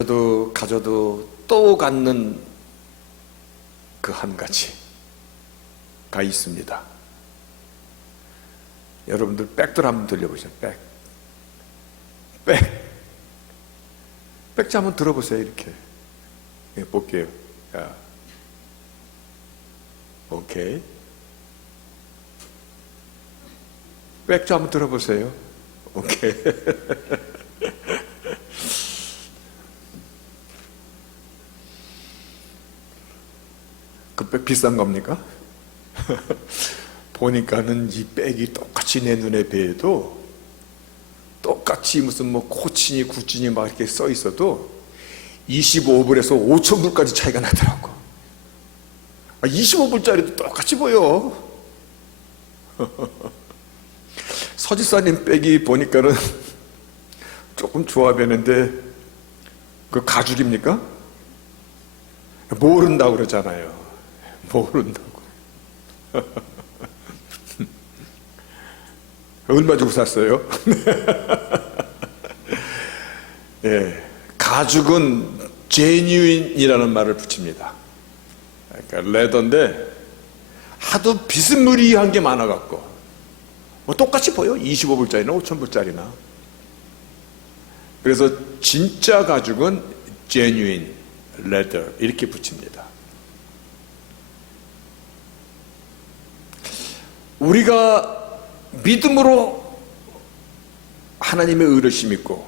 저도 가져도 또 갖는 그 한 가지가 있습니다. 여러분들 백들 한번 들려보세요. 백자 한번 들어보세요. 이렇게. 예, 볼게요. 야. 오케이. 백자 한번 들어보세요. 오케이. 그 백 비싼 겁니까? 보니까는 이 백이 똑같이 내 눈에 뵈도 똑같이 무슨 뭐 코치니 구찌니 막 이렇게 써 있어도 25불에서 5,000불까지 차이가 나더라고. 25불짜리도 똑같이 보여. 서지사님 백이 보니까는 조금 좋아 보이는데 그 가죽입니까? 모른다고 그러잖아요. 모른다고. 얼마 주고 샀어요? 예, 가죽은 genuine이라는 말을 붙입니다. 그러니까 레더인데 하도 비스무리한 게 많아갖고 뭐 똑같이 보여. 25불짜리나 5,000불짜리나. 그래서 진짜 가죽은 genuine leather 이렇게 붙입니다. 우리가 믿음으로 하나님의 의를 믿고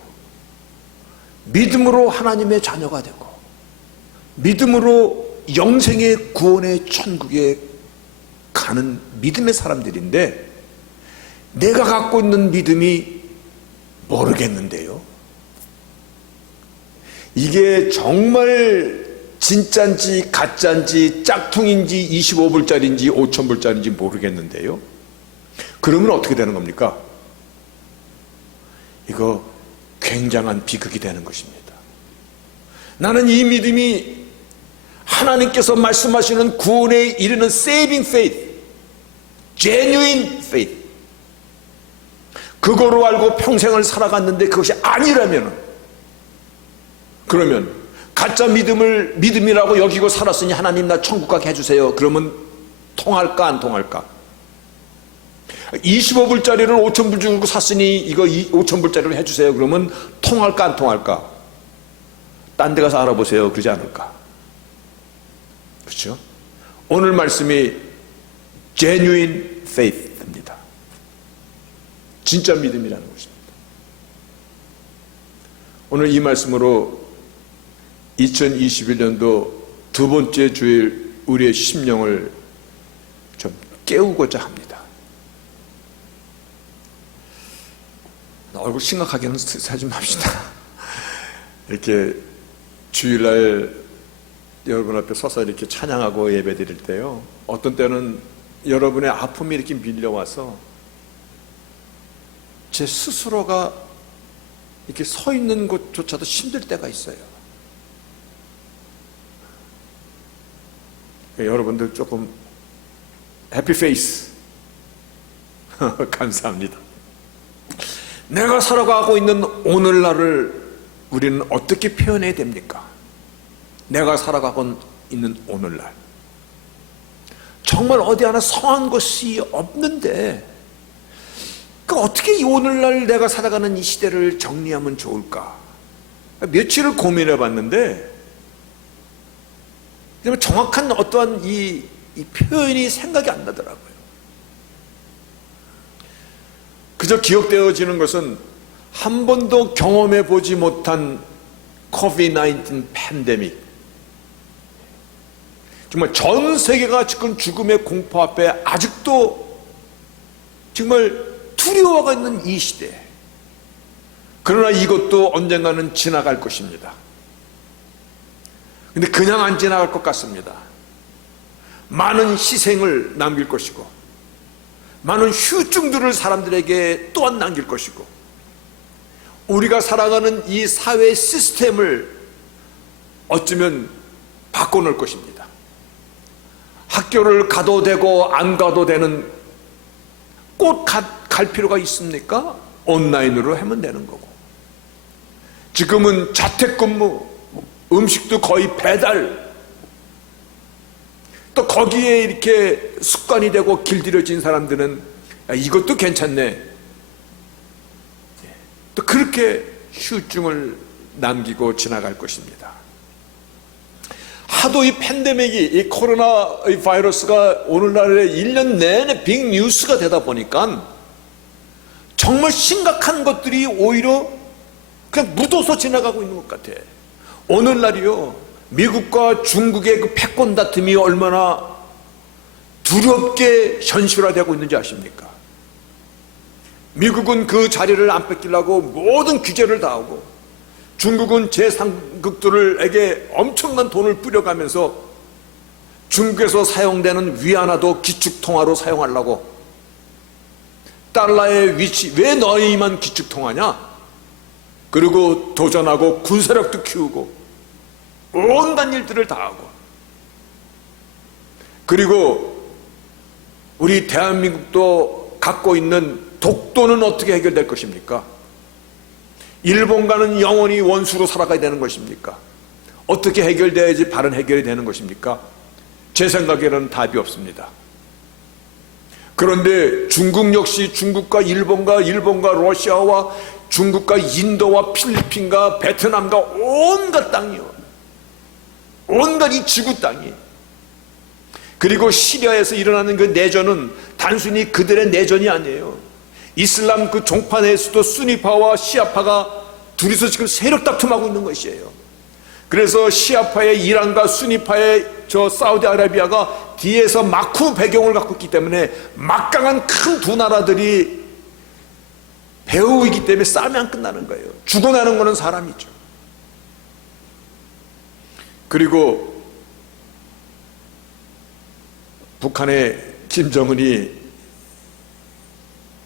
믿음으로 하나님의 자녀가 되고 믿음으로 영생의 구원의 천국에 가는 믿음의 사람들인데 내가 갖고 있는 믿음이 모르겠는데요. 이게 정말 진짜인지 가짜인지 짝퉁인지 25불짜리인지 5,000불짜리인지 모르겠는데요. 그러면 어떻게 되는 겁니까? 이거 굉장한 비극이 되는 것입니다. 나는 이 믿음이 하나님께서 말씀하시는 구원에 이르는 saving faith, genuine faith, 그거로 알고 평생을 살아갔는데 그것이 아니라면, 그러면 가짜 믿음이라고 여기고 살았으니 하나님 나 천국 가게 해주세요. 그러면 통할까 안 통할까? 25불짜리를 5,000불 주고 샀으니 이거 5,000불짜리로 해주세요. 그러면 통할까 안 통할까? 딴 데 가서 알아보세요. 그러지 않을까? 그렇죠? 오늘 말씀이 genuine faith입니다. 진짜 믿음이라는 것입니다. 오늘 이 말씀으로 2021년도 두 번째 주일 우리의 심령을 좀 깨우고자 합니다. 얼굴 심각하게는 하지 맙시다. 이렇게 주일날 여러분 앞에 서서 이렇게 찬양하고 예배 드릴 때요, 어떤 때는 여러분의 아픔이 이렇게 밀려와서 제 스스로가 이렇게 서 있는 곳조차도 힘들 때가 있어요. 여러분들 조금 해피 페이스 감사합니다. 내가 살아가고 있는 오늘날을 우리는 어떻게 표현해야 됩니까? 내가 살아가고 있는 오늘날, 정말 어디 하나 성한 것이 없는데 그 어떻게 이 오늘날 내가 살아가는 이 시대를 정리하면 좋을까? 며칠을 고민해 봤는데 정확한 어떠한 이 표현이 생각이 안 나더라고요. 그저 기억되어지는 것은 한 번도 경험해 보지 못한 COVID-19 팬데믹, 정말 전 세계가 지금 죽음의 공포 앞에 아직도 정말 두려워가 있는 이 시대. 그러나 이것도 언젠가는 지나갈 것입니다. 근데 그냥 안 지나갈 것 같습니다. 많은 희생을 남길 것이고 많은 후증들을 사람들에게 또한 남길 것이고 우리가 살아가는 이 사회 시스템을 어쩌면 바꿔놓을 것입니다. 학교를 가도 되고 안 가도 되는, 꼭 갈 필요가 있습니까? 온라인으로 하면 되는 거고, 지금은 자택근무, 음식도 거의 배달, 또 거기에 이렇게 습관이 되고 길들여진 사람들은 이것도 괜찮네, 또 그렇게 후유증을 남기고 지나갈 것입니다. 하도 이 팬데믹이, 이 코로나 바이러스가 오늘날에 1년 내내 빅뉴스가 되다 보니까 정말 심각한 것들이 오히려 그냥 묻어서 지나가고 있는 것 같아. 오늘날이요, 미국과 중국의 그 패권 다툼이 얼마나 두렵게 현실화되고 있는지 아십니까? 미국은 그 자리를 안 뺏기려고 모든 규제를 다 하고, 중국은 제3국들에게 엄청난 돈을 뿌려가면서 중국에서 사용되는 위안화도 기축통화로 사용하려고, 달러의 위치, 왜 너희만 기축통화냐? 그리고 도전하고 군사력도 키우고 온갖 일들을 다 하고, 그리고 우리 대한민국도 갖고 있는 독도는 어떻게 해결될 것입니까? 일본과는 영원히 원수로 살아가야 되는 것입니까? 어떻게 해결돼야지 바른 해결이 되는 것입니까? 제 생각에는 답이 없습니다. 그런데 중국 역시 중국과 일본과 러시아와 중국과 인도와 필리핀과 베트남과 온갖 땅이요, 온갖 이 지구 땅이, 그리고 시리아에서 일어나는 그 내전은 단순히 그들의 내전이 아니에요. 이슬람 그 종파내에서도 수니파와 시아파가 둘이서 지금 세력 다툼하고 있는 것이에요. 그래서 시아파의 이란과 수니파의 저 사우디아라비아가 뒤에서 마쿠 배경을 갖고 있기 때문에 막강한 큰 두 나라들이 배후이기 때문에 싸움이 안 끝나는 거예요. 죽어나는 거는 사람이죠. 그리고 북한의 김정은이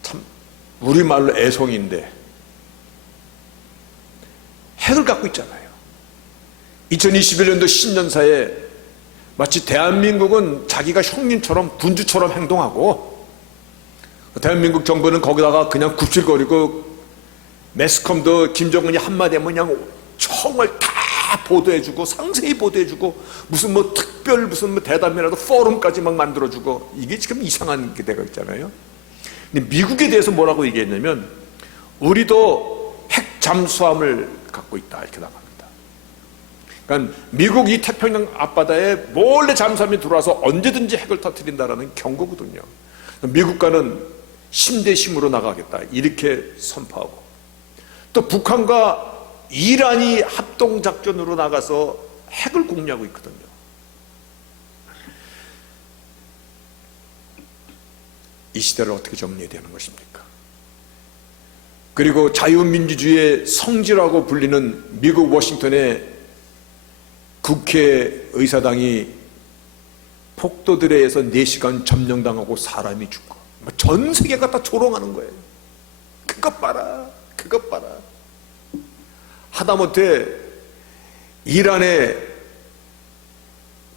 참 우리말로 애송인데 핵을 갖고 있잖아요. 2021년도 신년사에 마치 대한민국은 자기가 형님처럼 군주처럼 행동하고, 대한민국 정부는 거기다가 그냥 굽실거리고, 매스컴도 김정은이 한마디 하면 그냥 정말 다 보도해주고 상세히 보도해주고, 무슨 뭐 특별 무슨 뭐 대담이라도 포럼까지 막 만들어주고, 이게 지금 이상한 게 되고 있잖아요. 근데 미국에 대해서 뭐라고 얘기했냐면, 우리도 핵 잠수함을 갖고 있다, 이렇게 나갑니다. 그러니까 미국 이 태평양 앞바다에 몰래 잠수함이 들어와서 언제든지 핵을 터뜨린다라는 경고거든요. 미국과는 심대심으로 나가겠다, 이렇게 선포하고, 또 북한과 이란이 합동작전으로 나가서 핵을 공유하고 있거든요. 이 시대를 어떻게 정리해야 되는 것입니까? 그리고 자유민주주의의 성지라고 불리는 미국 워싱턴의 국회의사당이 폭도들에 의해서 4시간 점령당하고 사람이 죽고, 전 세계가 다 조롱하는 거예요. 그것 봐라, 그것 봐라. 하다못해 이란의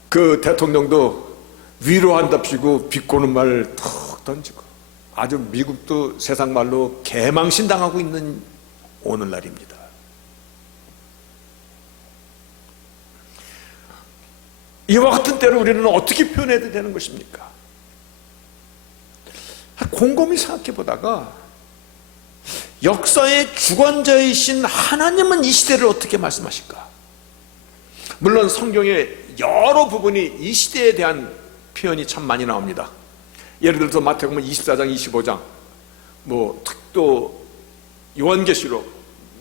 그 대통령도 위로한답시고 비꼬는 말 턱 던지고, 아주 미국도 세상 말로 개망신당하고 있는 오늘날입니다. 이와 같은 때를 우리는 어떻게 표현해야 되는 것입니까? 곰곰이 생각해 보다가, 역사의 주관자이신 하나님은 이 시대를 어떻게 말씀하실까? 물론 성경에 여러 부분이 이 시대에 대한 표현이 참 많이 나옵니다. 예를 들어서 마태복음 24장 25장, 뭐 특도 요한계시록,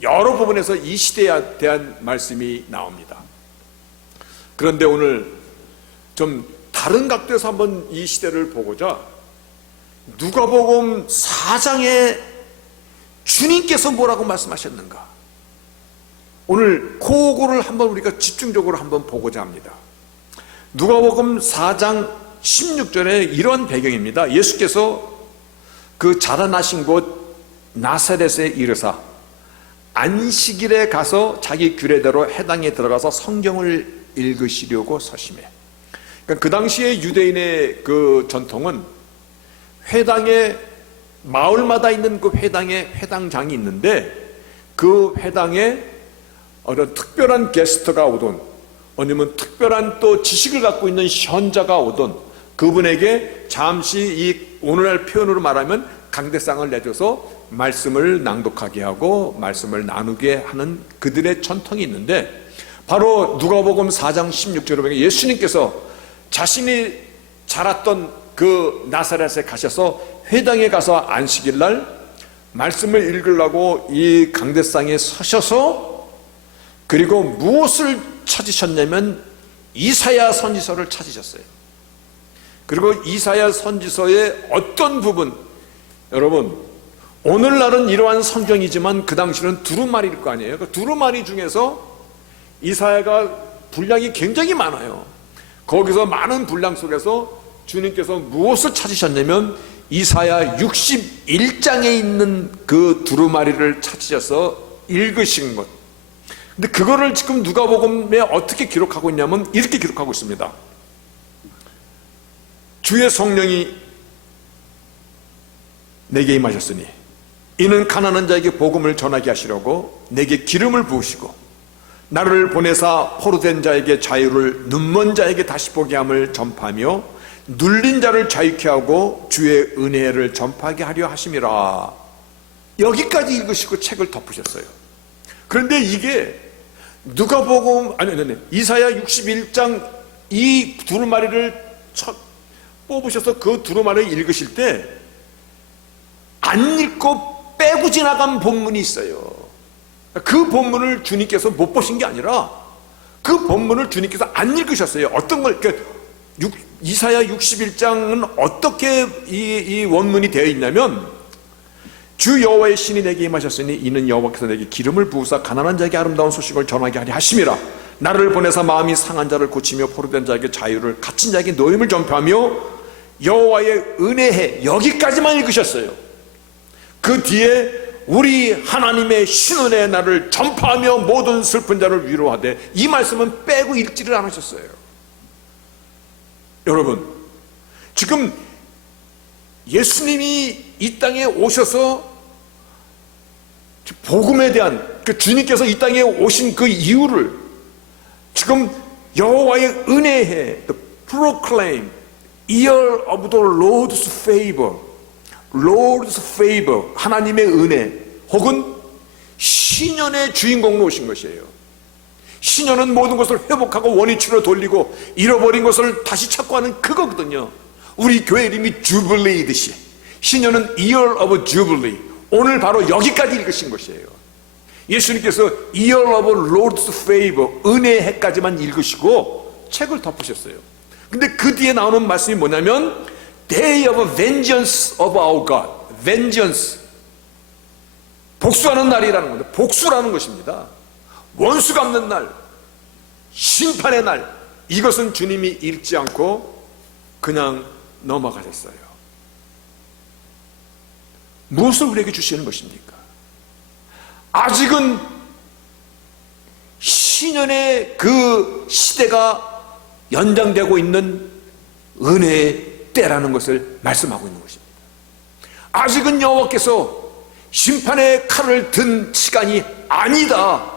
여러 부분에서 이 시대에 대한 말씀이 나옵니다. 그런데 오늘 좀 다른 각도에서 한번 이 시대를 보고자, 누가복음 4장에 주님께서 뭐라고 말씀하셨는가, 오늘 그거를 한번 우리가 집중적으로 한번 보고자 합니다. 누가복음 4장 16절에 이런 배경입니다. 예수께서 그 자라나신 곳 나사렛에 이르사 안식일에 가서 자기 규례대로 회당에 들어가서 성경을 읽으시려고 서심해. 그러니까 그 당시에 유대인의 그 전통은 회당에, 마을마다 있는 그 회당에 회당장이 있는데, 그 회당에 어떤 특별한 게스트가 오든 아니면 특별한 또 지식을 갖고 있는 현자가 오든 그분에게 잠시 이 오늘날 표현으로 말하면 강대상을 내줘서 말씀을 낭독하게 하고 말씀을 나누게 하는 그들의 전통이 있는데, 바로 누가복음 4장 16절에 보면 예수님께서 자신이 자랐던 그 나사렛에 가셔서 회당에 가서 안식일 날 말씀을 읽으려고 이 강대상에 서셔서, 그리고 무엇을 찾으셨냐면 이사야 선지서를 찾으셨어요. 그리고 이사야 선지서의 어떤 부분, 여러분 오늘날은 이러한 성경이지만 그 당시는 두루마리일 거 아니에요. 그 두루마리 중에서 이사야가 분량이 굉장히 많아요. 거기서 많은 분량 속에서 주님께서 무엇을 찾으셨냐면 이사야 61장에 있는 그 두루마리를 찾으셔서 읽으신 것. 근데 그거를 지금 누가복음에 어떻게 기록하고 있냐면 이렇게 기록하고 있습니다. 주의 성령이 내게 임하셨으니 이는 가난한 자에게 복음을 전하게 하시려고 내게 기름을 부으시고 나를 보내사 포로된 자에게 자유를, 눈먼 자에게 다시 보게 함을 전파하며 눌린 자를 자유케 하고 주의 은혜를 전파하게 하려 하심이라. 여기까지 읽으시고 책을 덮으셨어요. 그런데 이게 누가복음 이사야 61장 이 두루마리를 뽑으셔서 그 두루마리를 읽으실 때 안 읽고 빼고 지나간 본문이 있어요. 그 본문을 주님께서 못 보신 게 아니라 그 본문을 주님께서 안 읽으셨어요. 어떤 걸, 그러니까 이사야 61장은 어떻게 이 원문이 되어 있냐면, 주 여호와의 신이 내게 임하셨으니 이는 여호와께서 내게 기름을 부으사 가난한 자에게 아름다운 소식을 전하게 하려 하심이라. 나를 보내사 마음이 상한 자를 고치며 포로된 자에게 자유를, 갇힌 자에게 노임을 전파하며 여호와의 은혜해. 여기까지만 읽으셨어요. 그 뒤에 우리 하나님의 신은혜의 날을 전파하며 모든 슬픈 자를 위로하되, 이 말씀은 빼고 읽지를 않으셨어요. 여러분, 지금 예수님이 이 땅에 오셔서 복음에 대한, 그 주님께서 이 땅에 오신 그 이유를 지금 여호와의 은혜해, the proclaim, year of the Lord's favor, Lord's favor, 하나님의 은혜, 혹은 신년의 주인공으로 오신 것이에요. 신년은 모든 것을 회복하고 원위치로 돌리고 잃어버린 것을 다시 찾고 하는 그거거든요. 우리 교회 이름이 주블리이듯이 신년은 Year of Jubilee. 오늘 바로 여기까지 읽으신 것이에요. 예수님께서 Year of Lord's favor, 은혜의 해까지만 읽으시고 책을 덮으셨어요. 근데 그 뒤에 나오는 말씀이 뭐냐면 Day of vengeance of our God. vengeance, 복수하는 날이라는 겁니다. 복수라는 것입니다. 원수 갚는 날, 심판의 날, 이것은 주님이 읽지 않고 그냥 넘어가셨어요. 무엇을 우리에게 주시는 것입니까? 아직은 신년의 그 시대가 연장되고 있는 은혜의 때라는 것을 말씀하고 있는 것입니다. 아직은 여호와께서 심판의 칼을 든 시간이 아니다.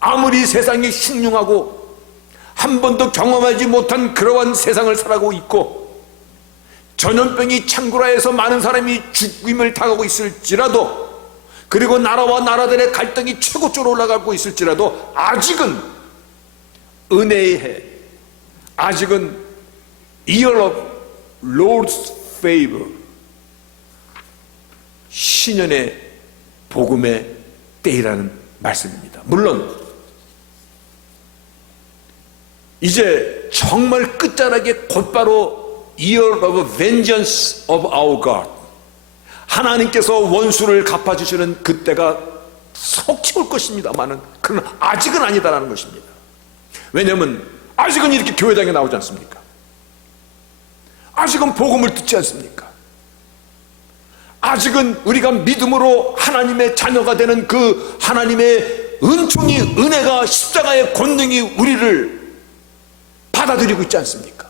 아무리 세상이 흉흉하고 한 번도 경험하지 못한 그러한 세상을 살아가고 있고 전염병이 창구라에서 많은 사람이 죽임을 당하고 있을지라도, 그리고 나라와 나라들의 갈등이 최고조로 올라가고 있을지라도 아직은 은혜의 해, 아직은 Year of Lord's favor, 신년의 복음의 때이라는 말씀입니다. 물론 이제 정말 끝자락에 곧바로 Year of vengeance of our God, 하나님께서 원수를 갚아주시는 그때가 속히 올 것입니다만은 그러나 아직은 아니다라는 것입니다. 왜냐하면 아직은 이렇게 교회당에 나오지 않습니까? 아직은 복음을 듣지 않습니까? 아직은 우리가 믿음으로 하나님의 자녀가 되는 그 하나님의 은총이, 은혜가, 십자가의 권능이 우리를 받아들이고 있지 않습니까?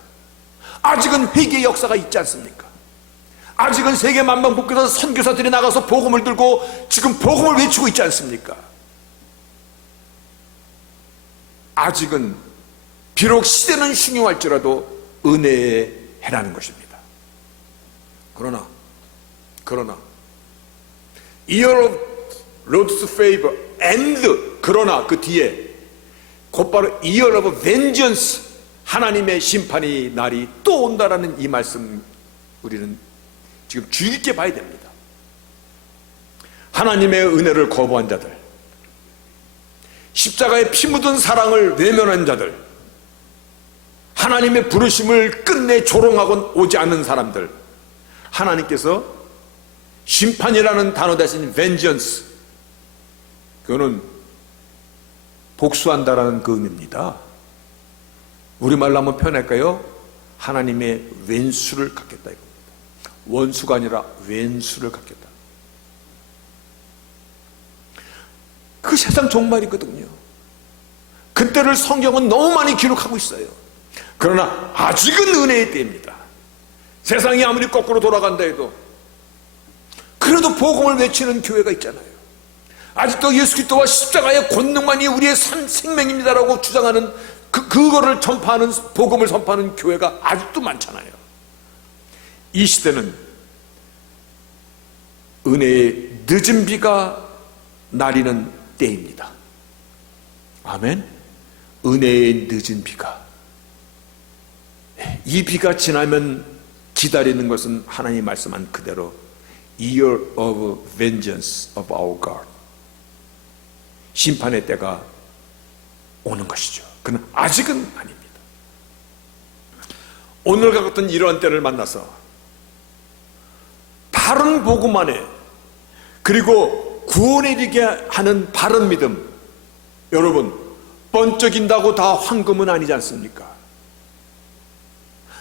아직은 회개의 역사가 있지 않습니까? 아직은 세계 만방복교에서 선교사들이 나가서 복음을 들고 지금 복음을 외치고 있지 않습니까? 아직은 비록 시대는 흉흉할지라도 은혜의 해라는 것입니다. 그러나 Year of Lord's favor and 그러나 그 뒤에 곧바로 Year of vengeance 하나님의 심판의 날이 또 온다라는 이 말씀 우리는 지금 주의 깊게 봐야 됩니다. 하나님의 은혜를 거부한 자들, 십자가에 피 묻은 사랑을 외면한 자들, 하나님의 부르심을 끝내 조롱하곤 오지 않는 사람들, 하나님께서 심판이라는 단어 대신 vengeance, 그거는 복수한다라는 그 의미입니다. 우리말로 한번 표현할까요? 하나님의 왼수를 갖겠다 이겁니다. 원수가 아니라 왼수를 갖겠다. 그 세상 종말이거든요. 그때를 성경은 너무 많이 기록하고 있어요. 그러나 아직은 은혜의 때입니다. 세상이 아무리 거꾸로 돌아간다 해도 그래도 복음을 외치는 교회가 있잖아요. 아직도 예수 그리스도와 십자가의 권능만이 우리의 생명입니다라고 주장하는 그거를 전파하는, 복음을 선포하는 교회가 아직도 많잖아요. 이 시대는 은혜의 늦은 비가 내리는 때입니다. 아멘. 은혜의 늦은 비가, 이 비가 지나면 기다리는 것은 하나님이 말씀한 그대로 Year of vengeance of our God, 심판의 때가 오는 것이죠. 그는 아직은 아닙니다. 오늘과 같은 이러한 때를 만나서 바른 복음 안에, 그리고 구원에 이르게 하는 바른 믿음, 여러분 번쩍인다고 다 황금은 아니지 않습니까?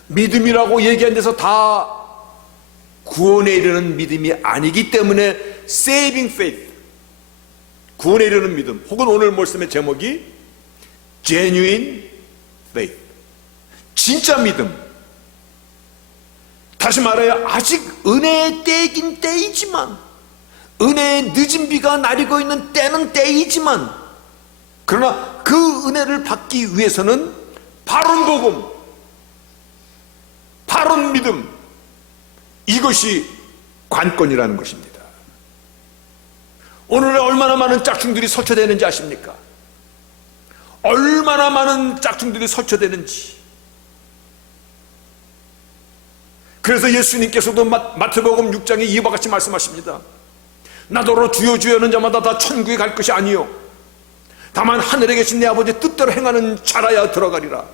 믿음이라고 얘기한 데서 다 구원에 이르는 믿음이 아니기 때문에 saving faith, 구원에 이르는 믿음, 혹은 오늘 말씀의 제목이 genuine faith, 진짜 믿음. 다시 말하여 아직 은혜의 때이긴 때이지만, 은혜의 늦은 비가 내리고 있는 때는 때이지만, 그러나 그 은혜를 받기 위해서는 바른 복음, 바른 믿음, 이것이 관건이라는 것입니다. 오늘에 얼마나 많은 짝퉁들이 설치되는지 아십니까? 얼마나 많은 짝퉁들이 설치되는지. 그래서 예수님께서도 마태복음 6장에 이와 같이 말씀하십니다. 나더러 주여 주여 하는 자마다 다 천국에 갈 것이 아니요 다만 하늘에 계신 내 아버지의 뜻대로 행하는 자라야 들어가리라.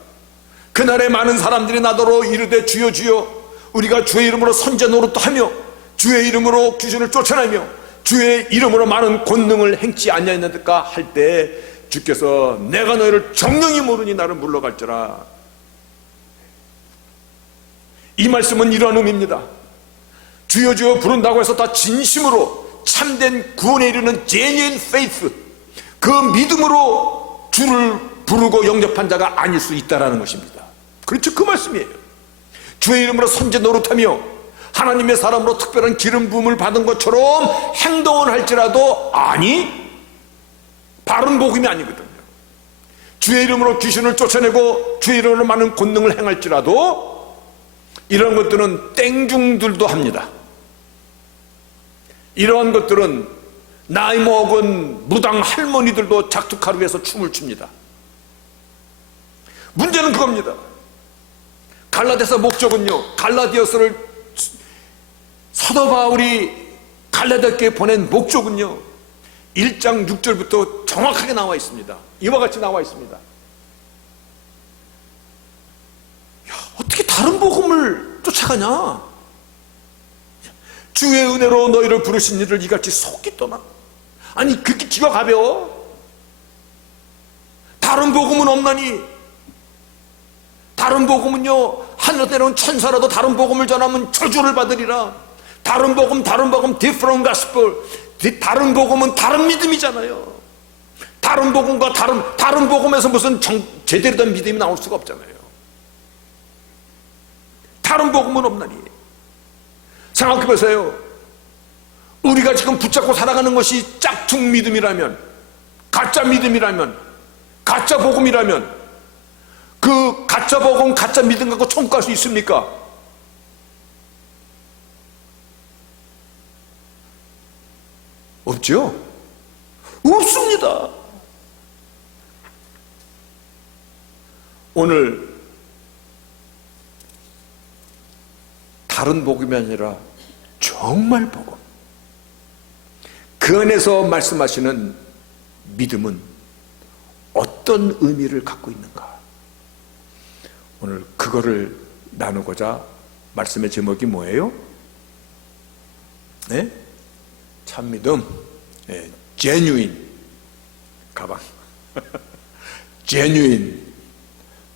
그날에 많은 사람들이 나더러 이르되 주여 주여 우리가 주의 이름으로 선지 노릇도 하며 주의 이름으로 귀신을 쫓아내며 주의 이름으로 많은 권능을 행치 아니하였는가 할 때 주께서 내가 너희를 정령이 모르니 나를 물러갈지라. 이 말씀은 이러한 의미입니다. 주여 주여 부른다고 해서 다 진심으로 참된 구원에 이르는 genuine faith, 그 믿음으로 주를 부르고 영접한 자가 아닐 수 있다는 것입니다. 그렇죠, 그 말씀이에요. 주의 이름으로 선지 노릇하며 하나님의 사람으로 특별한 기름 부음을 받은 것처럼 행동을 할지라도 아니 바른 복음이 아니거든요. 주의 이름으로 귀신을 쫓아내고 주의 이름으로 많은 권능을 행할지라도 이런 것들은 땡중들도 합니다. 이러한 것들은 나이 먹은 무당 할머니들도 작두카루 위에서 춤을 춥니다. 문제는 그겁니다. 갈라디아서 목적은요, 갈라디아서를 사도 바울이 갈라디아께 보낸 목적은요 1장 6절부터 정확하게 나와 있습니다. 이와 같이 나와 있습니다. 야, 어떻게 다른 복음을 쫓아가냐? 주의 은혜로 너희를 부르신 이를 이같이 속기 떠나? 아니 그렇게 기가 가벼워? 다른 복음은 없나니? 다른 복음은요 하늘에서 내려온 천사라도 다른 복음을 전하면 저주를 받으리라. 다른 복음 different gospel, 다른 복음은 다른 믿음이잖아요. 다른 복음과 다른 복음에서 무슨 제대로 된 믿음이 나올 수가 없잖아요. 다른 복음은 없나니? 생각해 보세요. 우리가 지금 붙잡고 살아가는 것이 짝퉁 믿음이라면, 가짜 믿음이라면 가짜 복음이라면 그 가짜 복음, 가짜 믿음 갖고 천국 갈 수 있습니까? 없죠? 없습니다. 오늘 다른 복음이 아니라 정말 복음, 그 안에서 말씀하시는 믿음은 어떤 의미를 갖고 있는가, 오늘 그거를 나누고자 말씀의 제목이 뭐예요? 네? 참믿음, 네, genuine 가방 genuine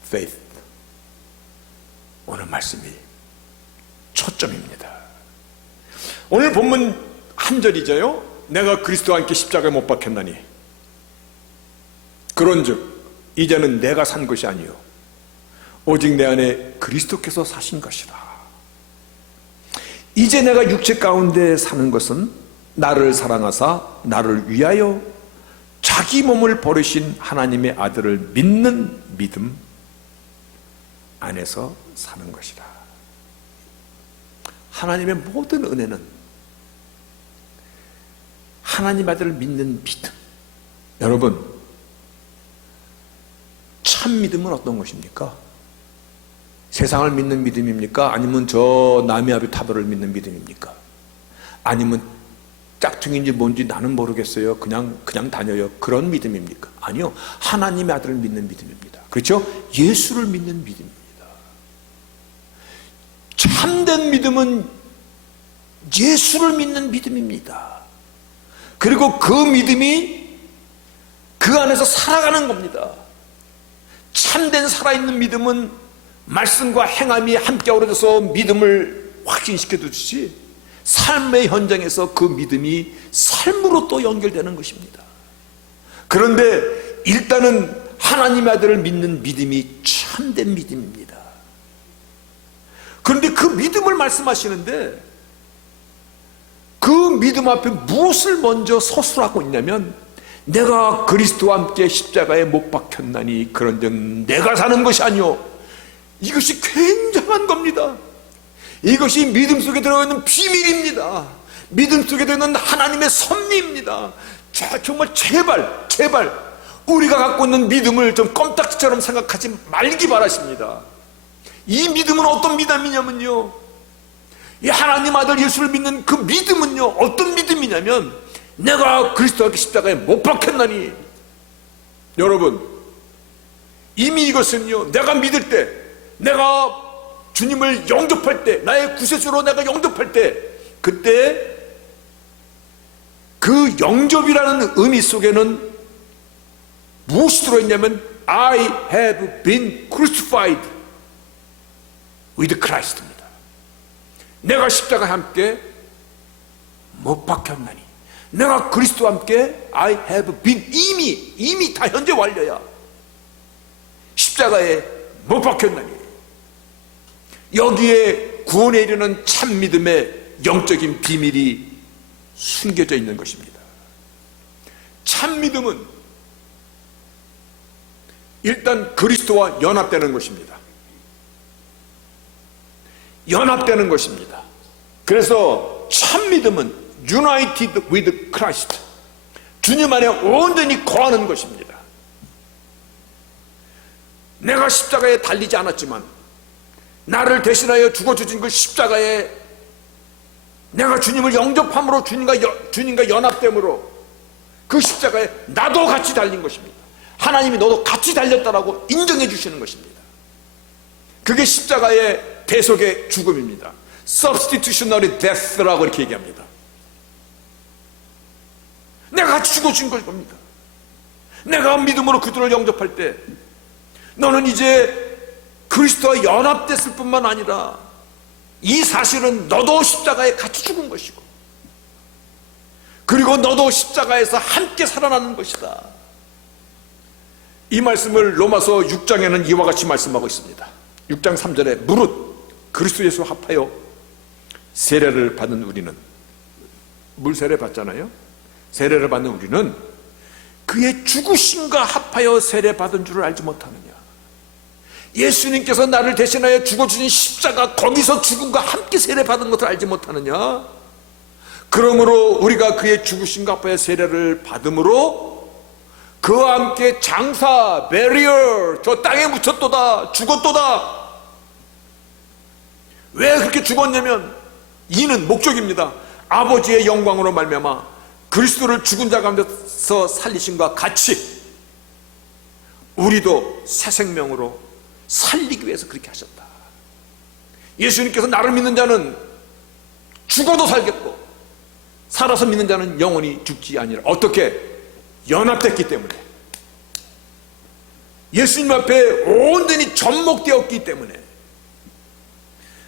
faith, 오늘 말씀이 초점입니다. 오늘 본문 한 절이죠. 내가 그리스도와 함께 십자가에 못 박혔나니 그런즉 이제는 내가 산 것이 아니요 오직 내 안에 그리스도께서 사신 것이라. 이제 내가 육체 가운데 사는 것은 나를 사랑하사 나를 위하여 자기 몸을 버리신 하나님의 아들을 믿는 믿음 안에서 사는 것이라. 하나님의 모든 은혜는 하나님 아들을 믿는 믿음. 여러분, 참 믿음은 어떤 것입니까? 세상을 믿는 믿음입니까? 아니면 저 나미아비타불을 믿는 믿음입니까? 아니면 짝퉁인지 뭔지 나는 모르겠어요, 그냥 다녀요, 그런 믿음입니까? 아니요, 하나님의 아들을 믿는 믿음입니다. 그렇죠? 예수를 믿는 믿음입니다. 참된 믿음은 예수를 믿는 믿음입니다. 그리고 그 믿음이 그 안에서 살아가는 겁니다. 참된 살아있는 믿음은 말씀과 행함이 함께 어우러져서 믿음을 확신시켜 주듯이 삶의 현장에서 그 믿음이 삶으로 또 연결되는 것입니다. 그런데 일단은 하나님의 아들을 믿는 믿음이 참된 믿음입니다. 그런데 그 믿음을 말씀하시는데 그 믿음 앞에 무엇을 먼저 서술하고 있냐면, 내가 그리스도와 함께 십자가에 못 박혔나니 그런즉 내가 사는 것이 아니오. 이것이 굉장한 겁니다. 이것이 믿음 속에 들어있는 비밀입니다. 믿음 속에 들어있는 하나님의 섭리입니다. 정말 제발 우리가 갖고 있는 믿음을 좀 껌딱지처럼 생각하지 말기 바라십니다. 이 믿음은 어떤 믿음이냐면요, 이 하나님 아들 예수를 믿는 그 믿음은요, 어떤 믿음이냐면, 내가 그리스도와 함께 십자가에 못 박혔나니. 여러분, 이미 이것은요, 내가 믿을 때, 내가 주님을 영접할 때, 나의 구세주로 내가 영접할 때, 그때 그 영접이라는 의미 속에는 무엇이 들어있냐면 I have been crucified with Christ입니다. 내가 십자가에 함께 못 박혔나니, 내가 그리스도와 함께 I have been, 이미 다 현재 완료야. 십자가에 못 박혔나니. 여기에 구원에 이르는 참 믿음의 영적인 비밀이 숨겨져 있는 것입니다. 참 믿음은 일단 그리스도와 연합되는 것입니다. 연합되는 것입니다. 그래서 참 믿음은 united with Christ, 주님 안에 온전히 거하는 것입니다. 내가 십자가에 달리지 않았지만 나를 대신하여 죽어주신 그 십자가에 내가 주님을 영접함으로, 주님과 연합됨으로 그 십자가에 나도 같이 달린 것입니다. 하나님이 너도 같이 달렸다라고 인정해 주시는 것입니다. 그게 십자가의 대속의 죽음입니다. Substitutionary death라고 이렇게 얘기합니다. 내가 같이 죽어준 겁니다. 내가 믿음으로 그들을 영접할 때 너는 이제 그리스도와 연합됐을 뿐만 아니라 이 사실은 너도 십자가에 같이 죽은 것이고, 그리고 너도 십자가에서 함께 살아나는 것이다. 이 말씀을 로마서 6장에는 이와 같이 말씀하고 있습니다. 6장 3절에 무릇 그리스도 예수 합하여 세례를 받는 우리는, 물 세례 받잖아요. 세례를 받는 우리는 그의 죽으심과 합하여 세례받은 줄을 알지 못하느냐? 예수님께서 나를 대신하여 죽어주신 십자가, 거기서 죽음과 함께 세례받은 것을 알지 못하느냐? 그러므로 우리가 그의 죽으심과 합하여 세례를 받음으로 그와 함께 장사, 베리얼, 저 땅에 묻혔도다, 죽었도다. 왜 그렇게 죽었냐면 이는 목적입니다. 아버지의 영광으로 말미암아 그리스도를 죽은 자 가운데서 살리심과 같이 우리도 새 생명으로 살리기 위해서 그렇게 하셨다. 예수님께서 나를 믿는 자는 죽어도 살겠고 살아서 믿는 자는 영원히 죽지 아니라. 어떻게? 연합됐기 때문에, 예수님 앞에 온전히 접목되었기 때문에.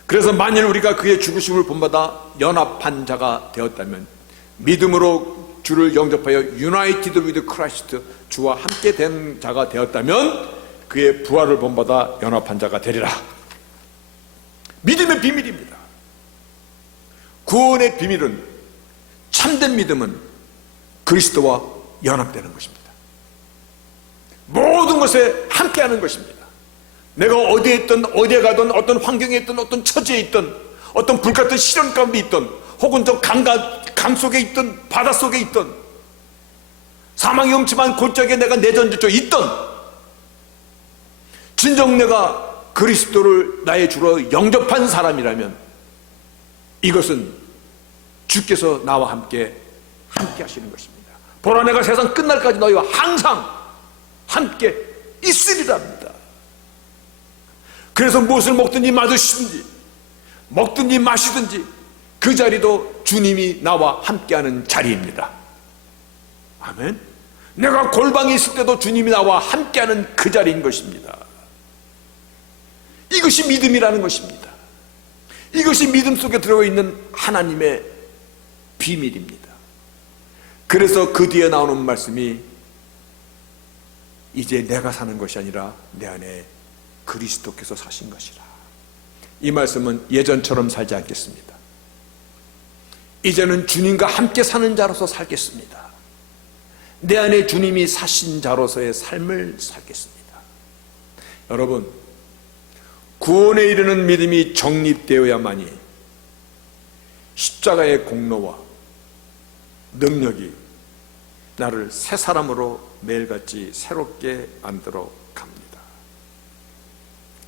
그래서 만일 우리가 그의 죽으심을 본받아 연합한 자가 되었다면, 믿음으로 주를 영접하여 United with Christ, 주와 함께 된 자가 되었다면 그의 부활을 본받아 연합한 자가 되리라. 믿음의 비밀입니다. 구원의 비밀은, 참된 믿음은 그리스도와 연합되는 것입니다. 모든 것에 함께하는 것입니다. 내가 어디에 있든 어디에 가든 어떤 환경에 있든 어떤 처지에 있든 어떤 불같은 시련 가운데 있든 혹은 저 강 속에 있든 바다 속에 있든 사망이 엄침한 골짜기에 내가 내던져 있든, 진정 내가 그리스도를 나의 주로 영접한 사람이라면 이것은 주께서 나와 함께 하시는 것입니다. 보라, 내가 세상 끝날까지 너희와 항상 함께 있으리라 합니다. 그래서 무엇을 먹든지 마시든지 먹든지 마시든지 그 자리도 주님이 나와 함께하는 자리입니다. 아멘. 내가 골방에 있을 때도 주님이 나와 함께하는 그 자리인 것입니다. 이것이 믿음이라는 것입니다. 이것이 믿음 속에 들어있는 하나님의 비밀입니다. 그래서 그 뒤에 나오는 말씀이 이제 내가 사는 것이 아니라 내 안에 그리스도께서 사신 것이라. 이 말씀은 예전처럼 살지 않겠습니다. 이제는 주님과 함께 사는 자로서 살겠습니다. 내 안에 주님이 사신 자로서의 삶을 살겠습니다. 여러분, 구원에 이르는 믿음이 정립되어야만이 십자가의 공로와 능력이 나를 새 사람으로 매일같이 새롭게 만들어 갑니다.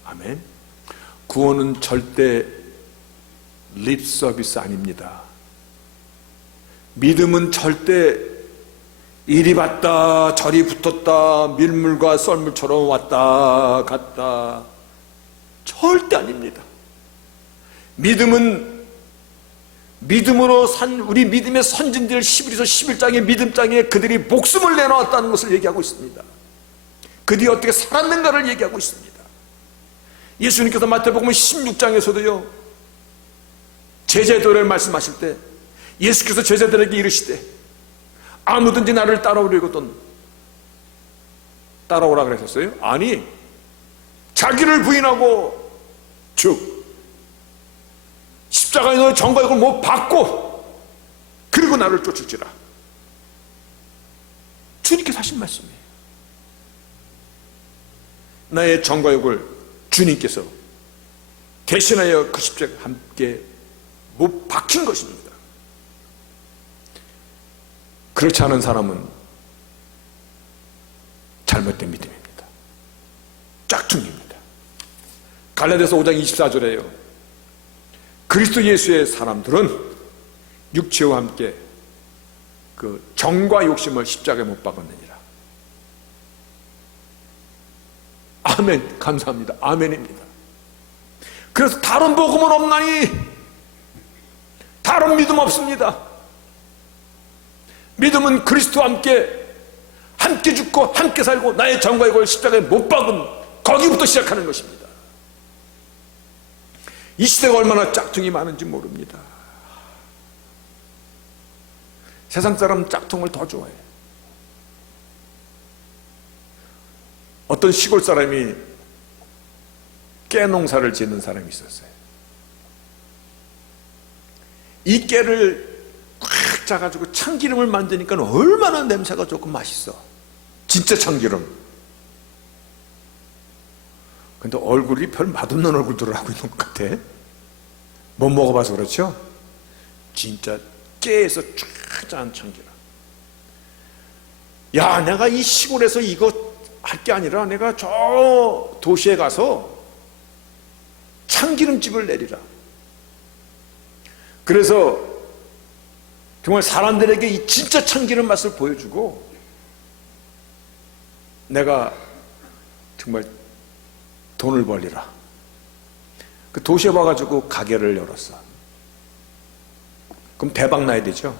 아멘. 구원은 절대 립 서비스 아닙니다. 믿음은 절대 이리 왔다 저리 붙었다 밀물과 썰물처럼 왔다 갔다 절대 아닙니다. 믿음은 믿음으로 산 우리 믿음의 선진들 11에서 11장의 믿음장에 그들이 목숨을 내놓았다는 것을 얘기하고 있습니다. 그들이 어떻게 살았는가를 얘기하고 있습니다. 예수님께서 마태복음 16장에서도요 제자들을 말씀하실 때 예수께서 제자들에게 이르시되 아무든지 나를 따라오려거든 따라오라 그러셨어요? 아니, 자기를 부인하고 즉 십자가에 너의 전과 욕을 못 받고 그리고 나를 쫓을지라. 주님께서 하신 말씀이에요. 나의 전과 욕을 주님께서 대신하여 그 십자가에 함께 못 박힌 것입니다. 그렇지 않은 사람은 잘못된 믿음입니다. 짝퉁입니다. 갈라디아서 5장 24절에요 그리스도 예수의 사람들은 육체와 함께 그 정과 욕심을 십자가에 못 박았느니라. 아멘. 감사합니다. 아멘입니다. 그래서 다른 복음은 없나니 다른 믿음 없습니다. 믿음은 그리스도와 함께 죽고 함께 살고 나의 정과 욕을 십자가에 못 박은 거기부터 시작하는 것입니다. 이 시대가 얼마나 짝퉁이 많은지 모릅니다. 세상 사람은 짝퉁을 더 좋아해요. 어떤 시골 사람이 깨 농사를 짓는 사람이 있었어요. 이 깨를 꽉 짜가지고 참기름을 만드니까 얼마나 냄새가 조금 맛있어. 진짜 참기름. 근데 얼굴이 별 맛없는 얼굴들을 하고 있는 것 같아. 못 먹어봐서 그렇죠? 진짜 깨에서 쫙 짠 참기름. 야, 내가 이 시골에서 이거 할 게 아니라 내가 저 도시에 가서 참기름집을 내리라. 그래서 정말 사람들에게 이 진짜 참기름 맛을 보여주고 내가 정말 돈을 벌리라. 그 도시에 와가지고 가게를 열었어. 그럼 대박 나야 되죠.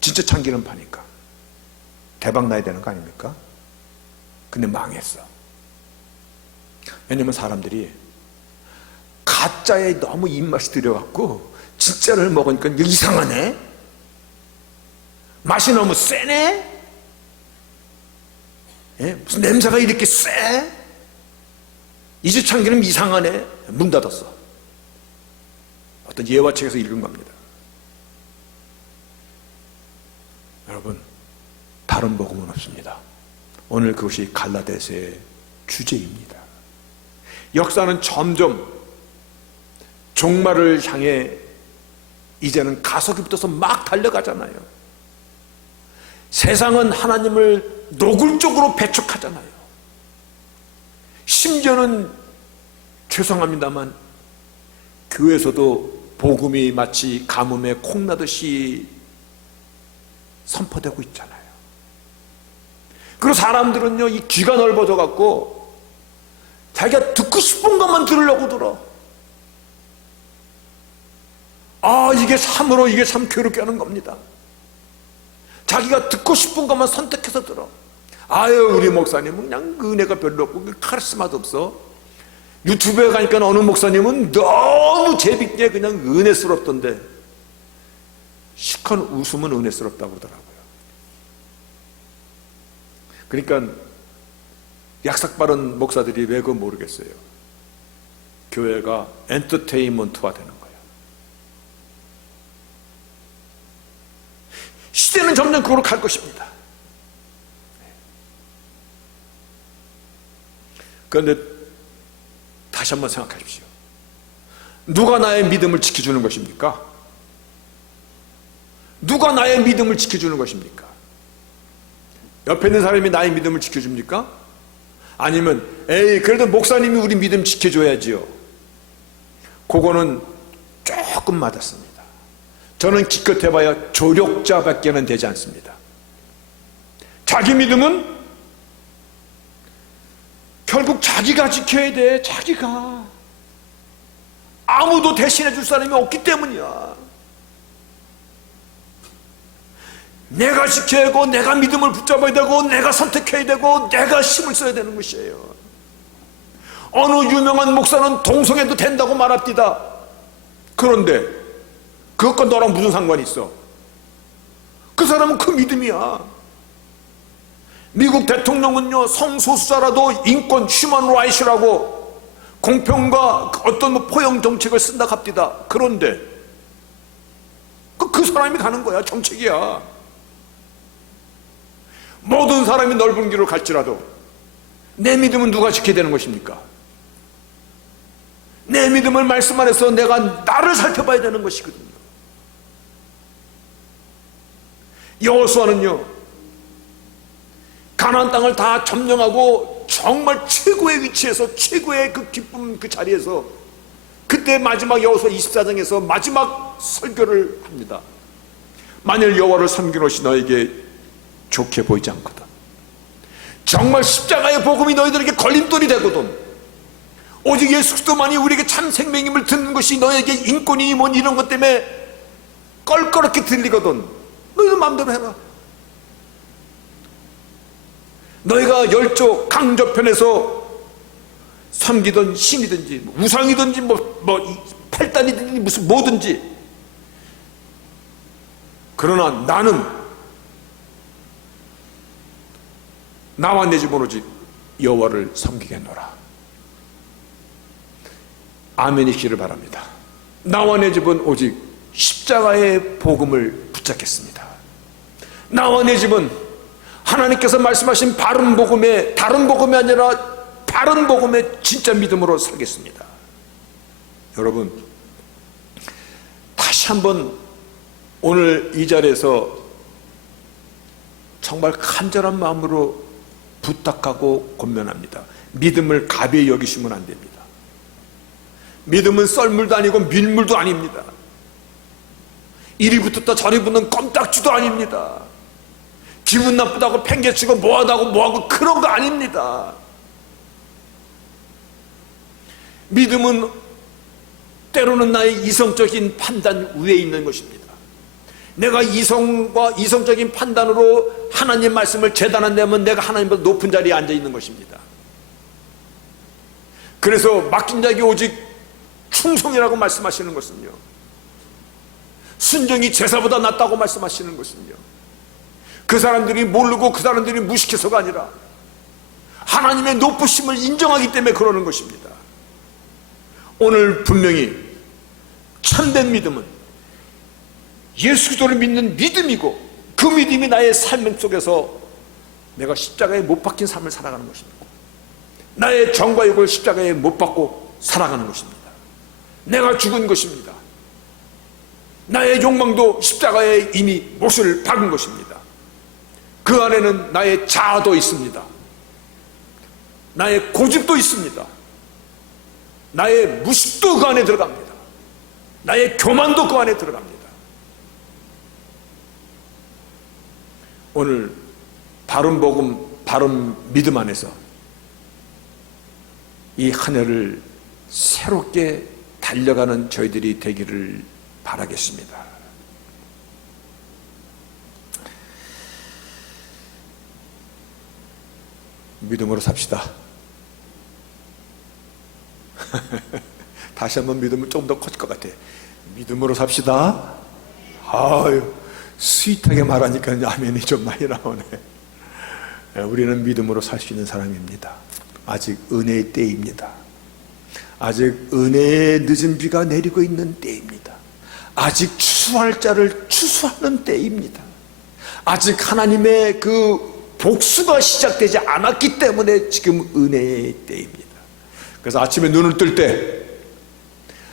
진짜 참기름 파니까 대박 나야 되는 거 아닙니까? 근데 망했어. 왜냐면 사람들이 가짜에 너무 입맛이 들여갖고 진짜를 먹으니까 이상하네, 맛이 너무 세네, 예? 무슨 냄새가 이렇게 세, 이 집 참기름 이상하네. 문 닫았어. 어떤 예화책에서 읽은 겁니다. 여러분, 다른 복음은 없습니다. 오늘 그것이 갈라디아서의 주제입니다. 역사는 점점 종말을 향해 이제는 가속이 붙어서 막 달려가잖아요. 세상은 하나님을 노골적으로 배척하잖아요. 심지어는 죄송합니다만 교회에서도 복음이 마치 가뭄에 콩나듯이 선포되고 있잖아요. 그리고 사람들은요, 이 귀가 넓어져 갖고 자기가 듣고 싶은 것만 들으려고 들어. 아, 이게 참으로, 이게 참 괴롭게 하는 겁니다. 자기가 듣고 싶은 것만 선택해서 들어. 아유, 우리 목사님은 그냥 은혜가 별로 없고 카리스마도 없어. 유튜브에 가니까 어느 목사님은 너무 재밌게 그냥 은혜스럽던데 시큰 웃음은 은혜스럽다고 하더라고요. 그러니까 약삭 빠른 목사들이 왜 그거 모르겠어요. 교회가 엔터테인먼트화 되는 거예요. 시대는 점점 그걸로 갈 것입니다. 그런데 다시 한번 생각하십시오. 누가 나의 믿음을 지켜주는 것입니까? 누가 나의 믿음을 지켜주는 것입니까? 옆에 있는 사람이 나의 믿음을 지켜줍니까? 아니면 에이, 그래도 목사님이 우리 믿음 지켜줘야지요. 그거는 조금 맞았습니다. 저는 기껏 해봐야 조력자밖에는 되지 않습니다. 자기 믿음은 결국 자기가 지켜야 돼. 자기가. 아무도 대신해 줄 사람이 없기 때문이야. 내가 지켜야 되고, 내가 믿음을 붙잡아야 되고, 내가 선택해야 되고, 내가 힘을 써야 되는 것이에요. 어느 유명한 목사는 동성애도 된다고 말합니다. 그런데 그것과 너랑 무슨 상관이 있어? 그 사람은 그 믿음이야. 미국 대통령은요, 성소수자라도 인권, 휴먼 라이트라고 공평과 어떤 포용 정책을 쓴다 합디다. 그런데 그 사람이 가는 거야. 정책이야. 모든 사람이 넓은 길을 갈지라도 내 믿음은 누가 지켜야 되는 것입니까? 내 믿음을 말씀 안에서 내가 나를 살펴봐야 되는 것이거든요. 여호수아는요, 가나안 땅을 다 점령하고 정말 최고의 위치에서, 최고의 그 기쁨 그 자리에서, 그때 마지막 여호수아 24장에서 마지막 설교를 합니다. 만일 여호와를 섬기는 것이 너에게 좋게 보이지 않거든, 정말 십자가의 복음이 너희들에게 걸림돌이 되거든, 오직 예수 그리스도만이 우리에게 참 생명임을 듣는 것이 너에게 인권이 뭔 이런 것 때문에 껄끄럽게 들리거든, 너희들 마음대로 해라. 너희가 열조 강저편에서 섬기던 신이든지 우상이든지 팔단이든지 무슨 뭐든지, 그러나 나는 나와 내 집은 오직 여호와를 섬기겠노라. 아멘이시기를 바랍니다. 나와 내 집은 오직 십자가의 복음을 붙잡겠습니다. 나와 내 집은 하나님께서 말씀하신 바른 복음에, 다른 복음이 아니라 바른 복음에 진짜 믿음으로 살겠습니다. 여러분, 다시 한번 오늘 이 자리에서 정말 간절한 마음으로 부탁하고 권면합니다. 믿음을 가벼이 여기시면 안 됩니다. 믿음은 썰물도 아니고 밀물도 아닙니다. 이리 붙었다 저리 붙는 껌딱지도 아닙니다. 기분 나쁘다고 팽개치고 뭐하고 그런 거 아닙니다. 믿음은 때로는 나의 이성적인 판단 위에 있는 것입니다. 내가 이성적인 판단으로 하나님 말씀을 재단한다면 내가 하나님보다 높은 자리에 앉아 있는 것입니다. 그래서 맡긴 자에게 오직 충성이라고 말씀하시는 것은요, 순종이 제사보다 낫다고 말씀하시는 것은요, 그 사람들이 모르고 그 사람들이 무식해서가 아니라 하나님의 높으심을 인정하기 때문에 그러는 것입니다. 오늘 분명히 참된 믿음은 예수 그리스도를 믿는 믿음이고, 그 믿음이 나의 삶 속에서 내가 십자가에 못 박힌 삶을 살아가는 것입니다. 나의 정과 욕을 십자가에 못 박고 살아가는 것입니다. 내가 죽은 것입니다. 나의 욕망도 십자가에 이미 못을 박은 것입니다. 그 안에는 나의 자아도 있습니다. 나의 고집도 있습니다. 나의 무식도 그 안에 들어갑니다. 나의 교만도 그 안에 들어갑니다. 오늘 바른 복음, 바른 믿음 안에서 이 한 해를 새롭게 달려가는 저희들이 되기를 바라겠습니다. 믿음으로 삽시다. 다시 한번 믿음은 조금 더 커질 것 같아. 믿음으로 삽시다. 아유, 스윗하게 말하니까 아멘이 좀 많이 나오네. 우리는 믿음으로 살 수 있는 사람입니다. 아직 은혜의 때입니다. 아직 은혜의 늦은 비가 내리고 있는 때입니다. 아직 추수할 자를 추수하는 때입니다. 아직 하나님의 그 복수가 시작되지 않았기 때문에 지금 은혜의 때입니다. 그래서 아침에 눈을 뜰 때,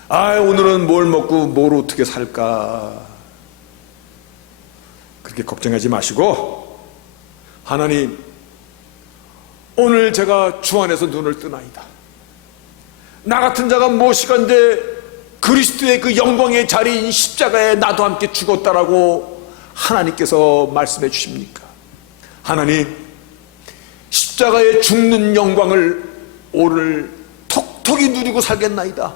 오늘은 뭘 먹고 뭘 어떻게 살까, 그렇게 걱정하지 마시고, 하나님, 오늘 제가 주 안에서 눈을 뜨나이다. 나 같은 자가 무엇이간데 그리스도의 그 영광의 자리인 십자가에 나도 함께 죽었다라고 하나님께서 말씀해 주십니까? 하나님, 십자가에 죽는 영광을 오늘 톡톡히 누리고 살겠나이다.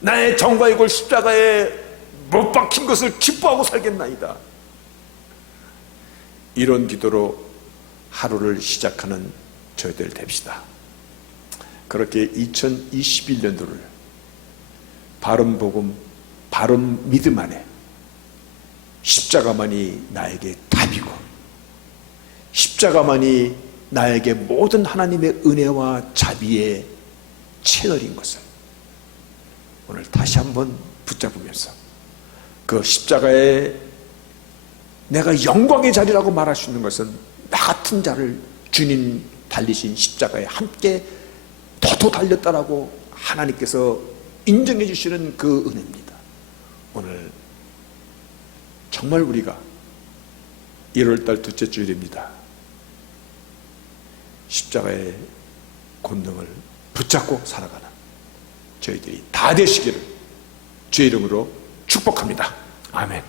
나의 정과 욕을 십자가에 못 박힌 것을 기뻐하고 살겠나이다. 이런 기도로 하루를 시작하는 저희들 됩시다. 그렇게 2021년도를 바른 복음, 바른 믿음 안에 십자가만이 나에게 답이고, 십자가만이 나에게 모든 하나님의 은혜와 자비의 채널인 것을 오늘 다시 한번 붙잡으면서, 그 십자가에 내가 영광의 자리라고 말할 수 있는 것은 나 같은 자를 주님 달리신 십자가에 함께 너도 달렸다라고 하나님께서 인정해 주시는 그 은혜입니다. 오늘 정말 우리가 1월달 둘째 주일입니다. 십자가의 권능을 붙잡고 살아가는 저희들이 다 되시기를 주의 이름으로 축복합니다. 아멘.